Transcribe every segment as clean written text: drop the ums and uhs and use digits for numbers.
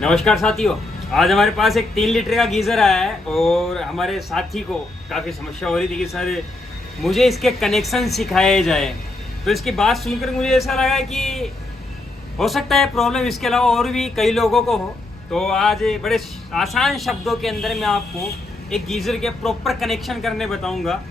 नमस्कार साथियों, आज हमारे पास एक 3 लीटर का गीज़र आया है और हमारे साथी को काफ़ी समस्या हो रही थी कि सर मुझे इसके कनेक्शन सिखाए जाए। तो इसकी बात सुनकर मुझे ऐसा लगा कि हो सकता है प्रॉब्लम इसके अलावा और भी कई लोगों को हो। तो आज बड़े आसान शब्दों के अंदर मैं आपको एक गीज़र के प्रॉपर कनेक्शन करने बताऊँगा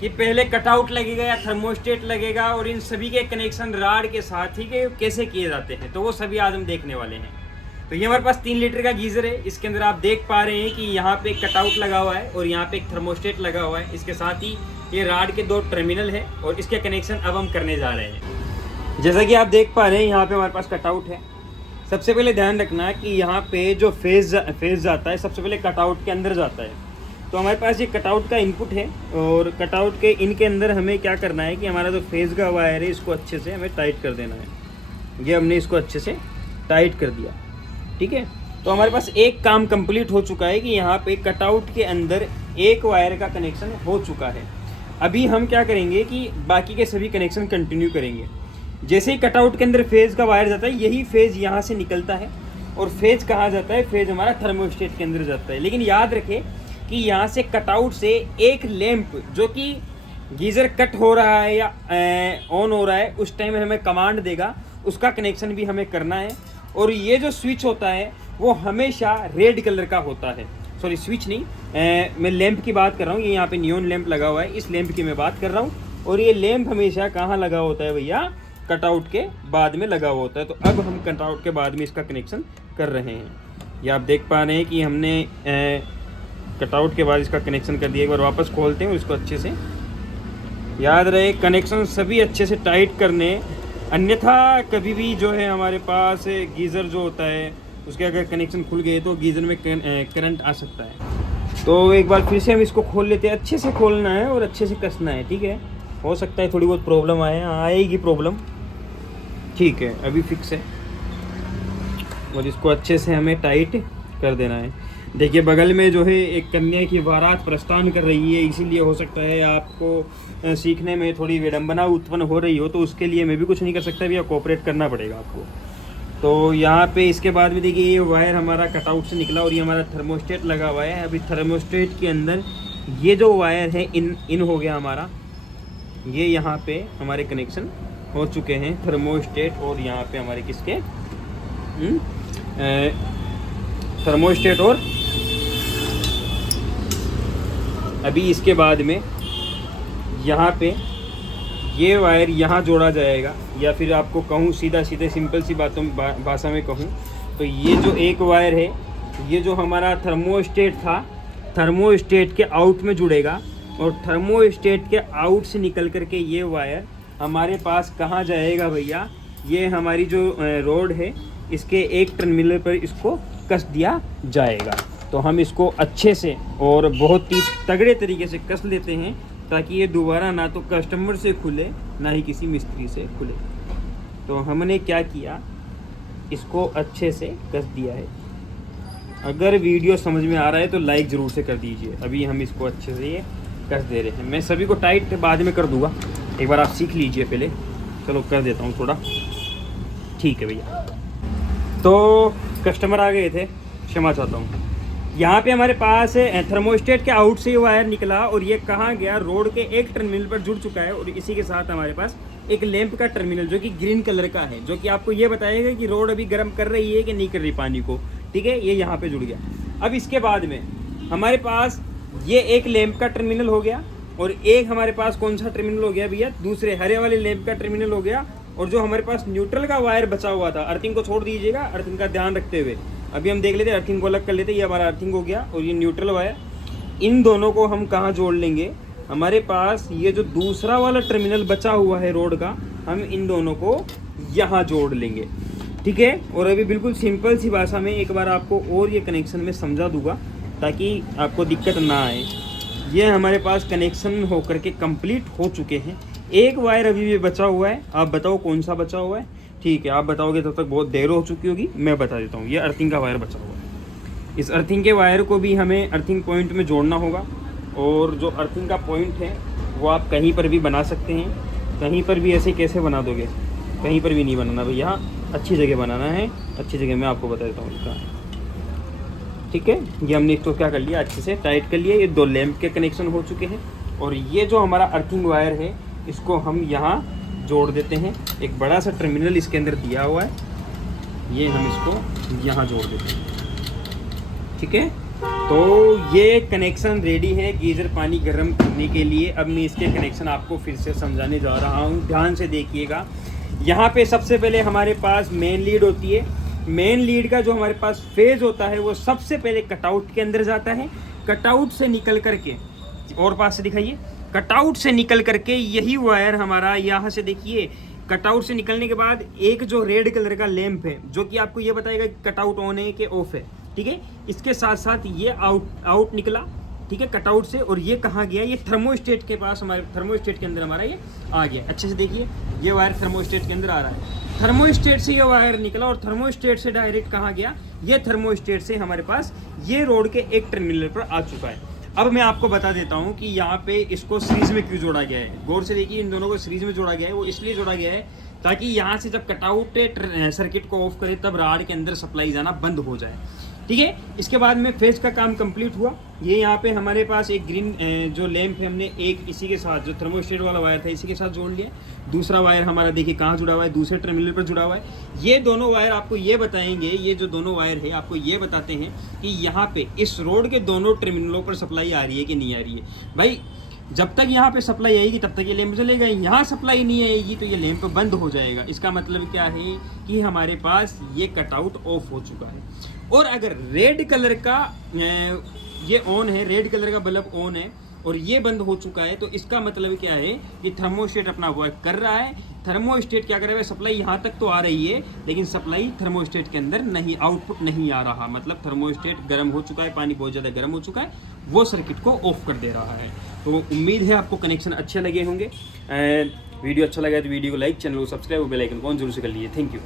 कि पहले कटआउट लगेगा या थर्मोस्टेट लगेगा और इन सभी के कनेक्शन राड के साथ ही के कैसे किए जाते हैं, तो वो सभी आज हम देखने वाले हैं। तो ये हमारे पास 3 लीटर का गीज़र है। इसके अंदर आप देख पा रहे हैं कि यहाँ पे एक कटआउट लगा हुआ है और यहाँ पे एक थर्मोस्टेट लगा हुआ है। इसके साथ ही ये राड के 2 टर्मिनल है और इसके कनेक्शन अब हम करने जा रहे हैं। जैसा कि आप देख पा रहे हैं यहाँ पे हमारे पास कटआउट है। सबसे पहले ध्यान रखना है कि यहाँ पे जो फेज जाता है सबसे पहले कटआउट के अंदर जाता है। तो हमारे पास ये कटआउट का इनपुट है और कटआउट के इनके अंदर हमें क्या करना है कि हमारा जो फेज का वायर है इसको अच्छे से हमें टाइट कर देना है। ये हमने इसको अच्छे से टाइट कर दिया, ठीक है। तो हमारे पास एक काम कंप्लीट हो चुका है कि यहाँ पे कटआउट के अंदर एक वायर का कनेक्शन हो चुका है। अभी हम क्या करेंगे कि बाकी के सभी कनेक्शन कंटिन्यू करेंगे। जैसे ही कटआउट के अंदर फेज़ का वायर जाता है, यही फेज़ यहाँ से निकलता है और फेज़ कहाँ जाता है, फेज़ हमारा थर्मोस्टेट के अंदर जाता है। लेकिन याद रखें कि यहाँ से कटआउट से एक लैंप जो कि गीज़र कट हो रहा है या ऑन हो रहा है उस टाइम हमें कमांड देगा, उसका कनेक्शन भी हमें करना है। और ये जो स्विच होता है वो हमेशा रेड कलर का होता है। सॉरी, स्विच नहीं, मैं लैंप की बात कर रहा हूँ। ये यहाँ पे नियॉन लैंप लगा हुआ है, इस लैंप की मैं बात कर रहा हूँ। और ये लैंप हमेशा कहाँ लगा होता है भैया, कटआउट के बाद में लगा हुआ होता है। तो अब हम कटआउट के बाद में इसका कनेक्शन कर रहे हैं। ये आप देख पा रहे हैं कि हमने कटआउट के बाद इसका कनेक्शन कर दिया। एक बार वापस खोलते हैं और इसको अच्छे से, याद रहे कनेक्शन सभी अच्छे से टाइट करने, अन्यथा कभी भी जो है हमारे पास गीज़र जो होता है उसके अगर कनेक्शन खुल गए तो गीज़र में करंट आ सकता है। तो एक बार फिर से हम इसको खोल लेते हैं। अच्छे से खोलना है और अच्छे से कसना है, ठीक है। हो सकता है थोड़ी बहुत प्रॉब्लम आएगी प्रॉब्लम, ठीक है। अभी फिक्स है और इसको अच्छे से हमें टाइट कर देना है। देखिए बगल में जो है एक कन्या की बारात प्रस्थान कर रही है, इसीलिए हो सकता है आपको सीखने में थोड़ी विडंबना उत्पन्न हो रही हो। तो उसके लिए मैं भी कुछ नहीं कर सकता, भैया कोऑपरेट करना पड़ेगा आपको। तो यहाँ पे इसके बाद में देखिए ये वायर हमारा कटआउट से निकला और ये हमारा थर्मोस्टेट लगा हुआ है। अभी थर्मोस्टेट के अंदर ये जो वायर है इन हो गया हमारा, ये यहाँ पे हमारे कनेक्शन हो चुके हैं थर्मोस्टेट और यहाँ पे हमारे किसके थर्मोस्टेट। और अभी इसके बाद में यहाँ पे ये वायर यहाँ जोड़ा जाएगा, या फिर आपको कहूँ सीधा सिंपल सी भाषा में कहूँ तो ये जो एक वायर है ये जो हमारा थर्मोस्टेट था, थर्मोस्टेट के आउट में जुड़ेगा और थर्मोस्टेट के आउट से निकल करके ये वायर हमारे पास कहाँ जाएगा भैया, ये हमारी जो रोड है इसके एक टर्मिनल पर इसको कस दिया जाएगा। तो हम इसको अच्छे से और बहुत ही तगड़े तरीके से कस लेते हैं ताकि ये दोबारा ना तो कस्टमर से खुले ना ही किसी मिस्त्री से खुले। तो हमने क्या किया, इसको अच्छे से कस दिया है। अगर वीडियो समझ में आ रहा है तो लाइक ज़रूर से कर दीजिए। अभी हम इसको अच्छे से ये कस दे रहे हैं। मैं सभी को टाइट बाद में कर दूंगा, एक बार आप सीख लीजिए पहले। चलो कर देता हूँ थोड़ा, ठीक है भैया। तो कस्टमर आ गए थे, क्षमा चाहता हूँ। यहाँ पे हमारे पास थर्मोस्टेट के आउट से वायर निकला और ये कहाँ गया, रोड के एक टर्मिनल पर जुड़ चुका है। और इसी के साथ हमारे पास एक लैंप का टर्मिनल जो कि ग्रीन कलर का है, जो कि आपको ये बताएगा कि रोड अभी गर्म कर रही है कि नहीं कर रही पानी को, ठीक है। ये यहाँ पे जुड़ गया। अब इसके बाद में हमारे पास ये एक लैंप का टर्मिनल हो गया और एक हमारे पास कौन सा टर्मिनल हो गया भैया, दूसरे हरे वाले लैंप का टर्मिनल हो गया। और जो हमारे पास न्यूट्रल का वायर बचा हुआ था, अर्थिंग को छोड़ दीजिएगा, अर्थिंग का ध्यान रखते हुए अभी हम देख लेते हैं, अर्थिंग को अलग कर लेते हैं। ये हमारा अर्थिंग हो गया और ये न्यूट्रल वायर, इन दोनों को हम कहाँ जोड़ लेंगे, हमारे पास ये जो दूसरा वाला टर्मिनल बचा हुआ है रोड का, हम इन दोनों को यहाँ जोड़ लेंगे, ठीक है। और अभी बिल्कुल सिंपल सी भाषा में एक बार आपको और ये कनेक्शन में समझा दूंगा ताकि आपको दिक्कत ना आए। ये हमारे पास कनेक्शन होकर के कंप्लीट हो चुके हैं। एक वायर अभी भी बचा हुआ है, आप बताओ कौन सा बचा हुआ है, ठीक है। आप बताओगे तब तक बहुत देर हो चुकी होगी, मैं बता देता हूँ। ये अर्थिंग का वायर बचा हुआ है। इस अर्थिंग के वायर को भी हमें अर्थिंग पॉइंट में जोड़ना होगा। और जो अर्थिंग का पॉइंट है वो आप कहीं पर भी बना सकते हैं। कहीं पर भी ऐसे कैसे बना दोगे, कहीं पर भी नहीं बनाना भैया, अच्छी जगह बनाना है, अच्छी जगह मैं आपको बता देता हूँ इसका। ठीक है, ये हमने इसको क्या कर लिया, अच्छे से टाइट कर लिया। ये 2 लैंप के कनेक्शन हो चुके हैं और ये जो हमारा अर्थिंग वायर है इसको हम यहाँ जोड़ देते हैं। एक बड़ा सा टर्मिनल इसके अंदर दिया हुआ है, ये हम इसको यहाँ जोड़ देते हैं। ठीक है, तो ये कनेक्शन रेडी है गीज़र पानी गर्म करने के लिए। अब मैं इसके कनेक्शन आपको फिर से समझाने जा रहा हूँ, ध्यान से देखिएगा। यहाँ पे सबसे पहले हमारे पास मेन लीड होती है। मेन लीड का जो हमारे पास फेज होता है वो सबसे पहले कटआउट के अंदर जाता है। कटआउट से निकल करके, और पास से दिखाइए, कटआउट से निकल करके यही वायर हमारा यहाँ से देखिए, कटआउट से निकलने के बाद एक जो रेड कलर का लैंप है जो कि आपको ये बताएगा कटआउट ऑन है कि ऑफ है। ठीक है, इसके साथ साथ ये आउट निकला, ठीक है, कटआउट से, और ये कहाँ गया, ये थर्मोस्टेट के पास, हमारे थर्मोस्टेट के अंदर हमारा ये आ गया। अच्छे से देखिए, ये वायर थर्मोस्टेट के अंदर आ रहा है। थर्मोस्टेट से ये वायर निकला और थर्मोस्टेट से डायरेक्ट कहाँ गया, ये थर्मोस्टेट से हमारे पास ये रोड के एक टर्मिनल पर आ चुका है। अब मैं आपको बता देता हूँ कि यहाँ पे इसको सीरीज में क्यों जोड़ा गया है। गौर से देखिए, इन दोनों को सीरीज में जोड़ा गया है। वो इसलिए जोड़ा गया है ताकि यहाँ से जब कटआउट सर्किट को ऑफ करे तब राड के अंदर सप्लाई जाना बंद हो जाए। ठीक है, इसके बाद में फेज का काम कंप्लीट हुआ। ये यहाँ पे हमारे पास एक ग्रीन जो लैंप है, हमने एक इसी के साथ, जो थर्मोस्टेट वाला वायर था इसी के साथ जोड़ लिया। दूसरा वायर हमारा देखिए कहाँ जुड़ा हुआ है, दूसरे टर्मिनल पर जुड़ा हुआ है। ये दोनों वायर आपको ये बताएंगे, ये जो दोनों वायर है आपको ये बताते हैं कि यहाँ पे इस रोड के दोनों टर्मिनलों पर सप्लाई आ रही है कि नहीं आ रही है। भाई जब तक यहाँ पे सप्लाई आएगी तब तक ये लैंप चलेगा, यहाँ सप्लाई नहीं आएगी तो ये लैंप बंद हो जाएगा। इसका मतलब क्या है कि हमारे पास ये कटआउट ऑफ हो चुका है। और अगर रेड कलर का ये ऑन है, रेड कलर का बल्ब ऑन है और ये बंद हो चुका है, तो इसका मतलब क्या है कि थर्मोस्टेट अपना वर्क कर रहा है। थर्मोस्टेट क्या कर रहा है, सप्लाई यहाँ तक तो आ रही है लेकिन सप्लाई थर्मोस्टेट के अंदर नहीं, आउटपुट नहीं आ रहा। मतलब थर्मोस्टेट गर्म हो चुका है, पानी बहुत ज़्यादा गर्म हो चुका है, वो सर्किट को ऑफ कर दे रहा है। तो उम्मीद है आपको कनेक्शन अच्छे लगे होंगे। वीडियो अच्छा लगा तो वीडियो को लाइक, चैनल को सब्सक्राइब और बेल आइकन को ऑन जरूर से कर लीजिए। Thank you.